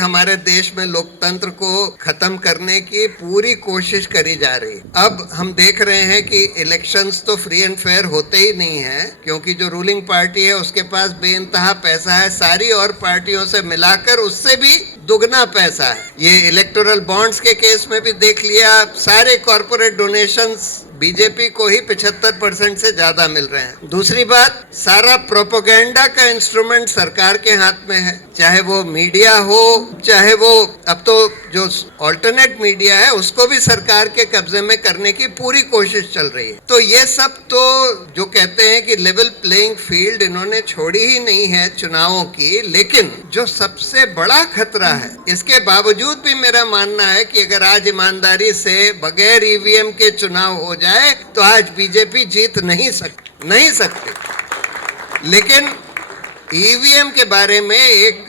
हमारे देश में लोकतंत्र को खत्म करने की पूरी कोशिश करी जा रही है। अब हम देख रहे हैं कि इलेक्शंस तो फ्री एंड फेयर होते ही नहीं है, क्योंकि जो रूलिंग पार्टी है उसके पास बेइंतहा पैसा है, सारी और पार्टियों से मिलाकर उससे भी दुगना पैसा है। ये इलेक्टोरल बॉन्ड्स के केस में भी देख लिया, सारे कॉर्पोरेट डोनेशंस बीजेपी को ही 75% से ज्यादा मिल रहे हैं। दूसरी बात, सारा प्रोपेगेंडा का इंस्ट्रूमेंट सरकार के हाथ में है, चाहे वो मीडिया हो, चाहे वो अब तो जो ऑल्टरनेट मीडिया है उसको भी सरकार के कब्जे में करने की पूरी कोशिश चल रही है। तो ये सब तो जो कहते हैं कि लेवल प्लेइंग फील्ड इन्होंने छोड़ी ही नहीं है चुनावों की, लेकिन जो सबसे बड़ा खतरा है, इसके बावजूद भी मेरा मानना है कि अगर आज ईमानदारी से बगैर ईवीएम के चुनाव हो जाए तो आज बीजेपी जीत नहीं सकती। लेकिन ईवीएम के बारे में, एक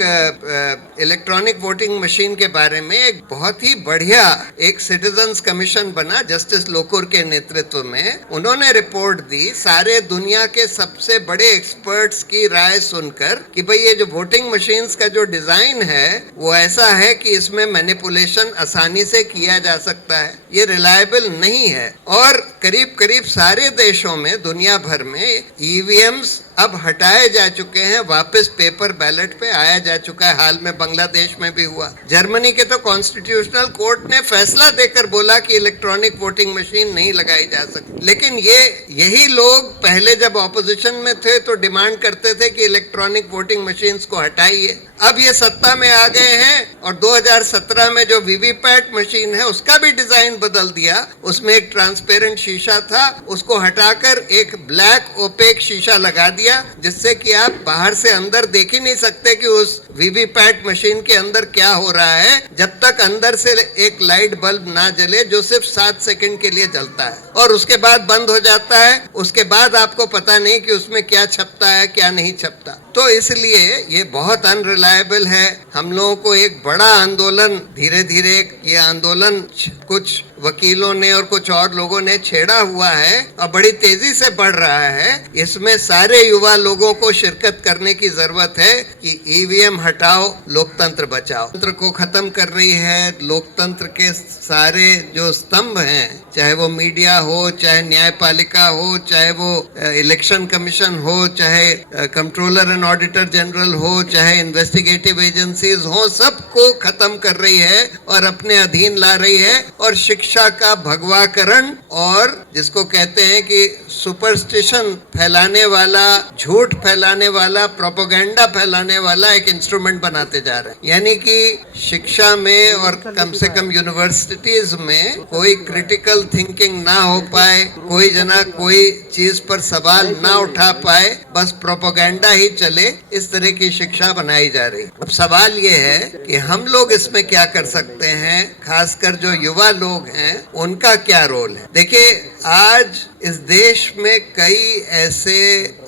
इलेक्ट्रॉनिक वोटिंग मशीन के बारे में एक बहुत ही बढ़िया एक सिटीजन्स कमीशन बना जस्टिस लोकुर के नेतृत्व में। उन्होंने रिपोर्ट दी सारे दुनिया के सबसे बड़े एक्सपर्ट्स की राय सुनकर कि भाई ये जो वोटिंग मशीन्स का जो डिजाइन है वो ऐसा है कि इसमें मैनिपुलेशन आसानी से किया जा सकता है, ये रिलायबल नहीं है। और करीब करीब सारे देशों में, दुनिया भर में ईवीएम्स अब हटाए जा चुके हैं, वापस पेपर बैलेट पे आया जा चुका है। हाल में बांग्लादेश में भी हुआ। जर्मनी के तो कॉन्स्टिट्यूशनल कोर्ट ने फैसला देकर बोला कि इलेक्ट्रॉनिक वोटिंग मशीन नहीं लगाई जा सकती। लेकिन यही लोग पहले जब ऑपोजिशन में थे तो डिमांड करते थे कि इलेक्ट्रॉनिक वोटिंग मशीन्स को हटाइए। अब ये सत्ता में आ गए हैं और 2017 में जो वीवीपैट मशीन है उसका भी डिजाइन बदल दिया। उसमें एक ट्रांसपेरेंट शीशा था, उसको हटाकर एक ब्लैक ओपेक शीशा लगा दिया, जिससे कि आप बाहर से अंदर देख ही नहीं सकते कि उस वीवीपैट मशीन के अंदर क्या हो रहा है, जब तक अंदर से एक लाइट बल्ब ना जले जो सिर्फ 7 सेकंड के लिए जलता है और उसके बाद बंद हो जाता है। उसके बाद आपको पता नहीं कि उसमें क्या छपता है, क्या नहीं छपता। तो इसलिए ये बहुत अनरिलायबल है। हम लोगों को एक बड़ा आंदोलन, धीरे धीरे ये आंदोलन कुछ वकीलों ने और कुछ और लोगों ने छेड़ा हुआ है और बड़ी तेजी से बढ़ रहा है। इसमें सारे युवा लोगों को शिरकत करने की जरूरत है कि ईवीएम हटाओ, लोकतंत्र बचाओ। तंत्र को खत्म कर रही है। लोकतंत्र के सारे जो स्तंभ हैं, चाहे वो मीडिया हो, चाहे न्यायपालिका हो, चाहे वो इलेक्शन कमीशन हो, चाहे कंट्रोलर एंड ऑडिटर जनरल हो, चाहे इन्वेस्टिगेटिव एजेंसीज हो, सबको खत्म कर रही है और अपने अधीन ला रही है। और शिक्षा का भगवाकरण और जिसको कहते हैं कि सुपरस्टिशन फैलाने वाला, झूठ फैलाने वाला, प्रोपेगेंडा फैलाने वाला एक इंस्ट्रूमेंट बनाते जा रहे हैं। यानी कि शिक्षा में और कम से कम यूनिवर्सिटीज में कोई क्रिटिकल थिंकिंग ना हो पाए, कोई जना कोई चीज पर सवाल ना उठा पाए, बस प्रोपेगेंडा ही चले, इस तरह की शिक्षा बनाई जा रही। अब सवाल ये है कि हम लोग इसमें क्या कर सकते हैं, खासकर जो युवा लोग हैं उनका क्या रोल है। देखिए, आज इस देश में कई ऐसे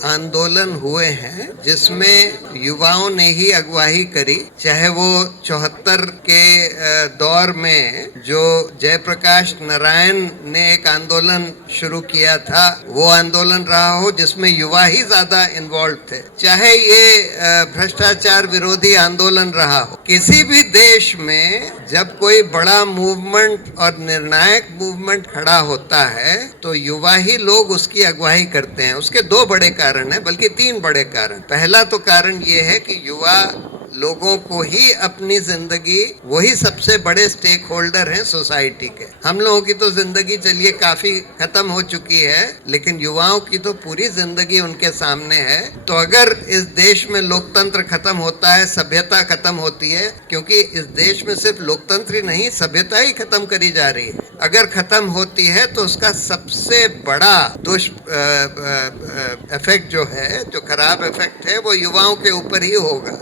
आंदोलन हुए हैं जिसमें युवाओं ने ही अगुवाई करी, चाहे वो 74 के दौर में जो जयप्रकाश नारायण ने एक आंदोलन शुरू किया था वो आंदोलन रहा हो जिसमें युवा ही ज्यादा इन्वॉल्व थे, चाहे ये भ्रष्टाचार विरोधी आंदोलन रहा हो। किसी भी देश में जब कोई बड़ा मूवमेंट और निर्णायक मूवमेंट खड़ा होता है तो युवा ही लोग उसकी अगुवाई करते हैं। उसके 2 बड़े कारण हैं, बल्कि 3 बड़े कारण। पहला तो कारण ये है कि युवा लोगों को ही अपनी जिंदगी, वही सबसे बड़े स्टेक होल्डर हैं सोसाइटी के। हम लोगों की तो जिंदगी चलिए काफी खत्म हो चुकी है, लेकिन युवाओं की तो पूरी जिंदगी उनके सामने है। तो अगर इस देश में लोकतंत्र खत्म होता है, सभ्यता खत्म होती है, क्योंकि इस देश में सिर्फ लोकतंत्र ही नहीं, सभ्यता ही खत्म करी जा रही है। अगर खत्म होती है तो उसका सबसे बड़ा इफेक्ट जो है, जो खराब इफेक्ट है, वो युवाओं के ऊपर ही होगा।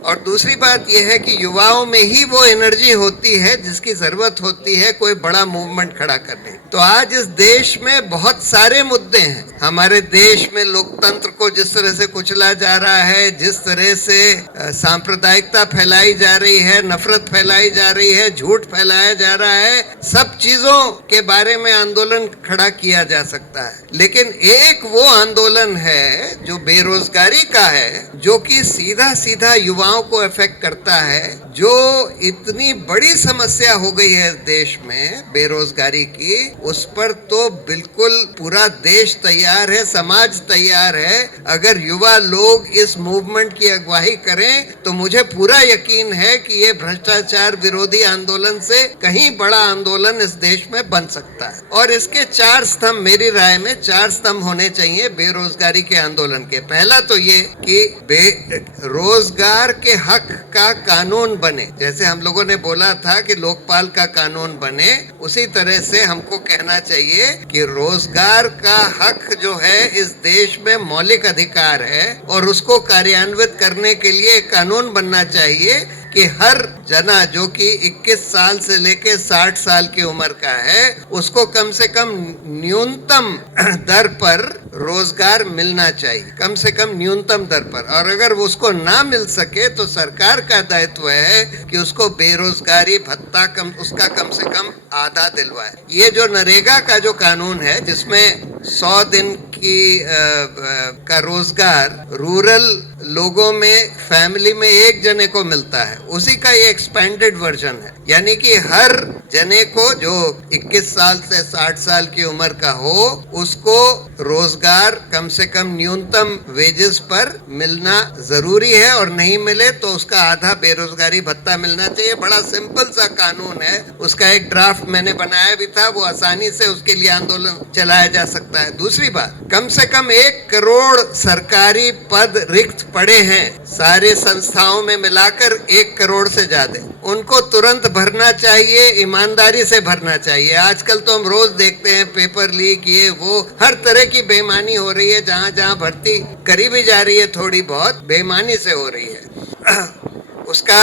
और दूसरी बात यह है कि युवाओं में ही वो एनर्जी होती है जिसकी जरूरत होती है कोई बड़ा मूवमेंट खड़ा करने। तो आज इस देश में बहुत सारे मुद्दे हैं। हमारे देश में लोकतंत्र को जिस तरह से कुचला जा रहा है, जिस तरह से सांप्रदायिकता फैलाई जा रही है, नफरत फैलाई जा रही है, झूठ फैलाया जा रहा है, सब चीजों के बारे में आंदोलन खड़ा किया जा सकता है। लेकिन एक वो आंदोलन है जो बेरोजगारी का है, जो कि सीधा सीधा युवाओं युवाओं को अफेक्ट करता है, जो इतनी बड़ी समस्या हो गई है देश में बेरोजगारी की, उस पर तो बिल्कुल पूरा देश तैयार है, समाज तैयार है। अगर युवा लोग इस मूवमेंट की अगुवाई करें तो मुझे पूरा यकीन है कि ये भ्रष्टाचार विरोधी आंदोलन से कहीं बड़ा आंदोलन इस देश में बन सकता है। और इसके 4 स्तंभ, मेरी राय में 4 स्तंभ होने चाहिए बेरोजगारी के आंदोलन के। पहला तो ये कि रोजगार के हक का कानून बने, जैसे हम लोगों ने बोला था कि लोकपाल का कानून बने, उसी तरह से हमको कहना चाहिए कि रोजगार का हक जो है इस देश में मौलिक अधिकार है और उसको कार्यान्वित करने के लिए कानून बनना चाहिए कि हर जना जो कि 21 साल से लेके 60 साल की उम्र का है, उसको कम से कम न्यूनतम दर पर रोजगार मिलना चाहिए, कम से कम न्यूनतम दर पर। और अगर उसको ना मिल सके तो सरकार का दायित्व है कि उसको बेरोजगारी भत्ता उसका कम से कम आधा दिलवाए। ये जो नरेगा का जो कानून है, जिसमें 100 दिन का रोजगार रूरल लोगों में फैमिली में एक जने को मिलता है, उसी का ये एक्सपेंडेड वर्जन है। यानी कि हर जने को जो 21 साल से 60 साल की उम्र का हो, उसको रोजगार कम से कम न्यूनतम वेजेस पर मिलना जरूरी है, और नहीं मिले तो उसका आधा बेरोजगारी भत्ता मिलना चाहिए। बड़ा सिंपल सा कानून है, उसका एक ड्राफ्ट मैंने बनाया भी था, वो आसानी से उसके लिए आंदोलन चलाया जा सकता है। दूसरी बात, कम से कम 1 करोड़ सरकारी पद रिक्त पड़े हैं, सारे संस्थाओं में मिलाकर 1 करोड़ से ज्यादा, उनको तुरंत भरना चाहिए, ईमानदारी से भरना चाहिए। आजकल तो हम रोज देखते हैं पेपर लीक, ये वो, हर तरह की बेईमानी हो रही है। जहां जहां भर्ती करी भी जा रही है, थोड़ी बहुत बेईमानी से हो रही है। उसका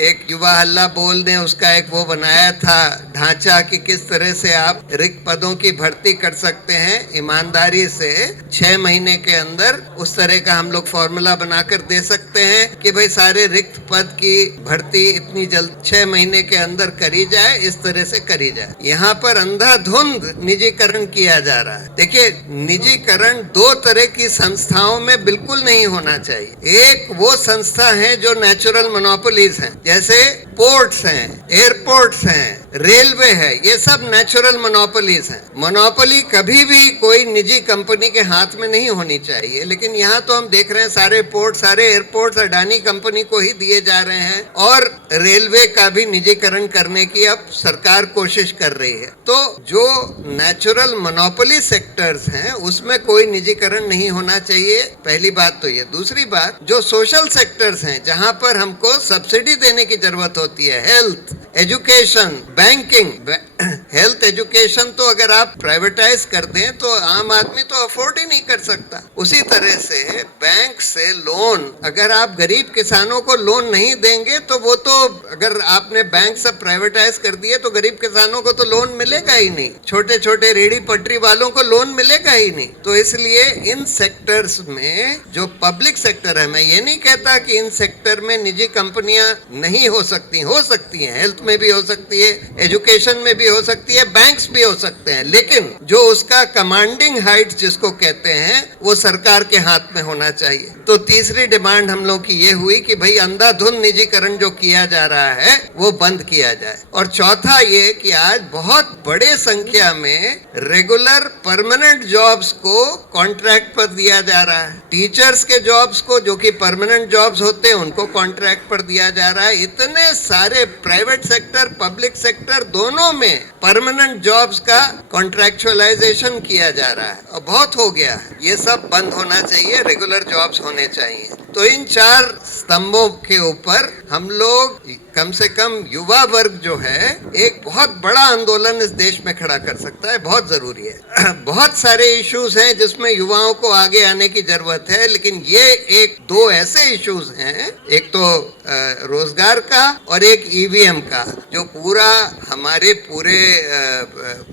एक युवा हल्ला बोल ने उसका एक वो बनाया था ढांचा कि किस तरह से आप रिक्त पदों की भर्ती कर सकते हैं ईमानदारी से। 6 महीने के अंदर उस तरह का हम लोग फॉर्मूला बनाकर दे सकते हैं कि भाई सारे रिक्त पद की भर्ती इतनी जल्द 6 महीने के अंदर करी जाए, इस तरह से करी जाए। यहाँ पर अंधाधुंध निजीकरण किया जा रहा है। देखिए, निजीकरण 2 तरह की संस्थाओं में बिल्कुल नहीं होना चाहिए। एक वो संस्था है जो नेचुरल मोनोपोलीज हैं, जैसे पोर्ट्स हैं, एयरपोर्ट्स हैं, रेलवे है, ये सब नेचुरल मोनोपोलीज हैं। मोनोपोली कभी भी कोई निजी कंपनी के हाथ में नहीं होनी चाहिए, लेकिन यहाँ तो हम देख रहे हैं सारे पोर्ट, सारे एयरपोर्ट्स अडानी कंपनी को ही दिए जा रहे हैं, और रेलवे का भी निजीकरण करने की अब सरकार कोशिश कर रही है। तो जो नेचुरल मोनोपोली सेक्टर्स हैं उसमें कोई निजीकरण नहीं होना चाहिए, पहली बात तो ये। दूसरी बात, जो सोशल सेक्टर्स हैं जहां पर हमको सब्सिडी देने की जरूरत होती है, health, education, banking, health education तो अगर आप प्राइवेटाइज कर दें तो आम आदमी तो अफोर्ड ही नहीं कर सकता। उसी तरह से बैंक से लोन, अगर आप गरीब किसानों को लोन नहीं देंगे तो वो तो, अगर आपने बैंक सब प्राइवेटाइज कर दिए तो गरीब किसानों को तो लोन मिलेगा ही नहीं, छोटे छोटे रेडी पटरी वालों को लोन मिलेगा ही नहीं। तो इसलिए इन सेक्टर्स में जो पब्लिक सेक्टर है, मैं ये नहीं कहता कि इन सेक्टर में निजी कंपनियां नहीं हो सकती हैं, हेल्थ में भी हो सकती है, एजुकेशन में भी हो सकती है, बैंक्स भी हो सकते हैं, लेकिन जो उसका कमांडिंग हाइट जिसको कहते हैं वो सरकार के हाथ में होना चाहिए। तो तीसरी डिमांड हम लोग की ये हुई कि भाई अंधाधुंध निजीकरण जो किया जा रहा है वो बंद किया जाए। और चौथा ये कि आज बहुत बड़े संख्या में रेगुलर परमानेंट जॉब्स को कॉन्ट्रैक्ट पर दिया जा रहा है। टीचर्स के जॉब्स को, जो कि परमानेंट जॉब्स होते हैं, उनको कॉन्ट्रैक्ट पर दिया जा रहा है। इतने सारे प्राइवेट सेक्टर, पब्लिक सेक्टर दोनों में परमानेंट जॉब्स का कॉन्ट्रैक्चुअलाइजेशन किया जा रहा है और बहुत हो गया है। ये सब बंद होना चाहिए, रेगुलर जॉब्स होने चाहिए। तो इन 4 स्तंभों के ऊपर हम लोग, कम से कम युवा वर्ग जो है, एक बहुत बड़ा आंदोलन इस देश में खड़ा कर सकता है, बहुत जरूरी है। बहुत सारे इश्यूज हैं जिसमें युवाओं को आगे आने की जरूरत है, लेकिन ये 1-2 ऐसे इश्यूज हैं, एक तो रोजगार का और एक ईवीएम का, जो पूरा हमारे पूरे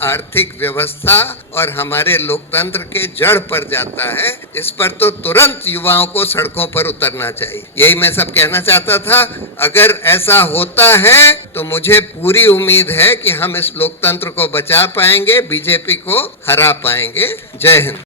आर्थिक व्यवस्था और हमारे लोकतंत्र के जड़ पर जाता है। इस पर तो तुरंत युवाओं को सड़कों पर उतरना चाहिए। यही मैं सब कहना चाहता था। अगर ऐसा होता है तो मुझे पूरी उम्मीद है कि हम इस लोकतंत्र को बचा पाएंगे, बीजेपी को हरा पाएंगे। जय हिंद।